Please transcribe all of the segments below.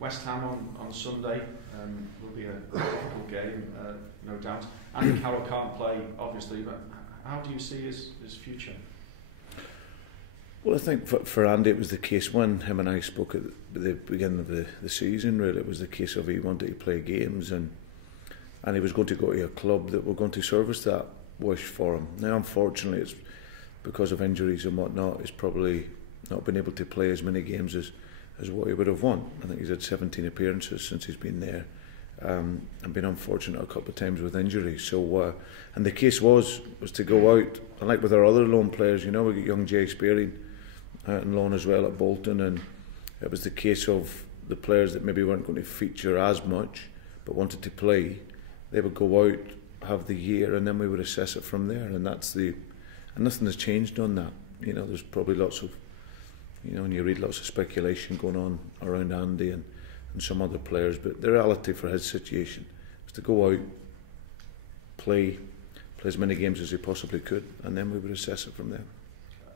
West Ham on Sunday will be a difficult game, no doubt. Andy Carroll can't play, obviously, but how do you see his future? Well, I think for Andy it was the case when him and I spoke at the beginning of the season. Really, it was the case of he wanted to play games and he was going to go to a club that were going to service that wish for him. Now, unfortunately, it's because of injuries and whatnot, he's probably not been able to play as many games as what he would have won. I think he's had 17 appearances since he's been there, and been unfortunate a couple of times with injuries. So, and the case was to go out, and like with our other loan players, you know, we got young Jay Spearing out on loan as well at Bolton, and it was the case of the players that maybe weren't going to feature as much but wanted to play. They would go out, have the year, and then we would assess it from there. And nothing has changed on that. You know, there's probably lots of, you know, and you read lots of speculation going on around Andy and some other players, but the reality for his situation was to go out, play as many games as he possibly could, and then we would assess it from there.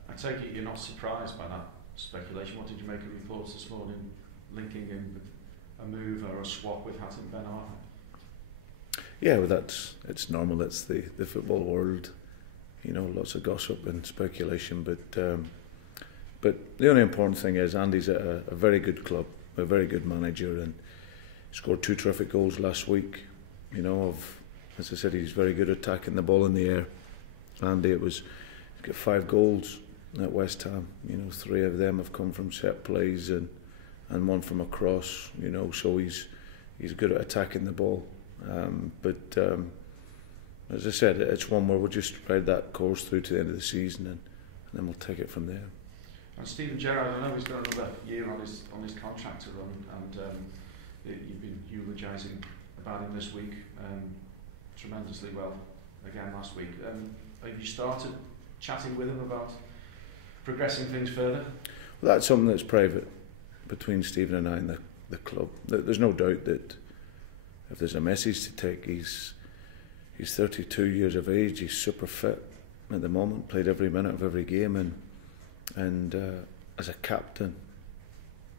I take it you're not surprised by that speculation. What did you make of reports this morning linking in with a move or a swap with Hatem Ben Arfa? Yeah, well, it's normal. It's the football world. You know, lots of gossip and speculation, but the only important thing is Andy's at a very good club, a very good manager, and scored 2 terrific goals last week. You know, as I said, he's very good at attacking the ball in the air. Andy, he's got 5 goals at West Ham. You know, 3 of them have come from set plays and 1 from a cross. You know, so he's good at attacking the ball. As I said, it's one where we'll just ride that course through to the end of the season, and then we'll take it from there. And Steven Gerrard, I know he's got another year on his contract to run, and you've been eulogising about him this week tremendously well again last week. Have you started chatting with him about progressing things further? Well, that's something that's private between Steven and I and the club. There's no doubt that if there's a message to take, he's 32 years of age. He's super fit at the moment. Played every minute of every game, and as a captain,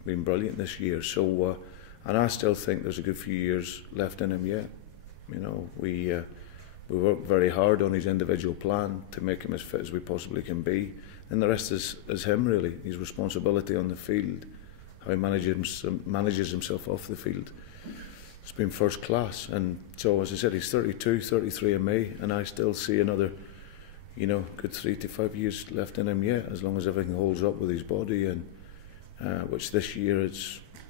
been brilliant this year. So, and I still think there's a good few years left in him yet. You know, we work very hard on his individual plan to make him as fit as we possibly can be, and the rest is him really. His responsibility on the field, how he manages himself off the field. It's been first class, and so as I said, he's 32, 33 in May, and I still see another, you know, good 3 to 5 years left in him yet, as long as everything holds up with his body, and which this year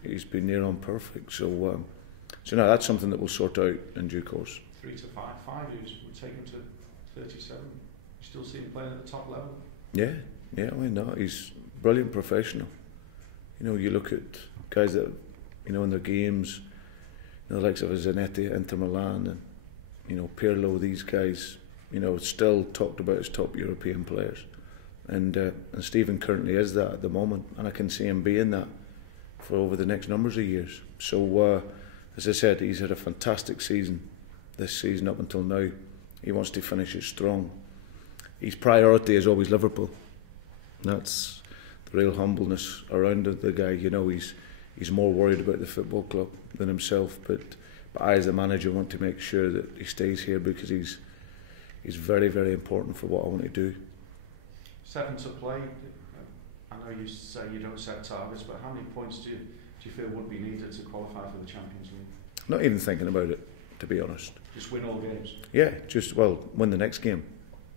he's been near on perfect. So, no, that's something that we'll sort out in due course. 3 to 5 years would take him to 37. You still see him playing at the top level? Yeah, why not? He's a brilliant professional. You know, you look at guys that, you know, in their games, you know, the likes of Zanetti at Inter Milan and, you know, Pirlo, these guys, you know, still talked about as top European players. And Steven currently is that at the moment, and I can see him being that for over the next numbers of years. So, as I said, he's had a fantastic season this season up until now. He wants to finish it strong. His priority is always Liverpool. That's the real humbleness around the guy. You know, he's more worried about the football club than himself. But I, as the manager, want to make sure that he stays here because he's very, very important for what I want to do. 7 to play. I know you say you don't set targets, but how many points do you feel would be needed to qualify for the Champions League? Not even thinking about it, to be honest. Just win all games? Yeah, win the next game.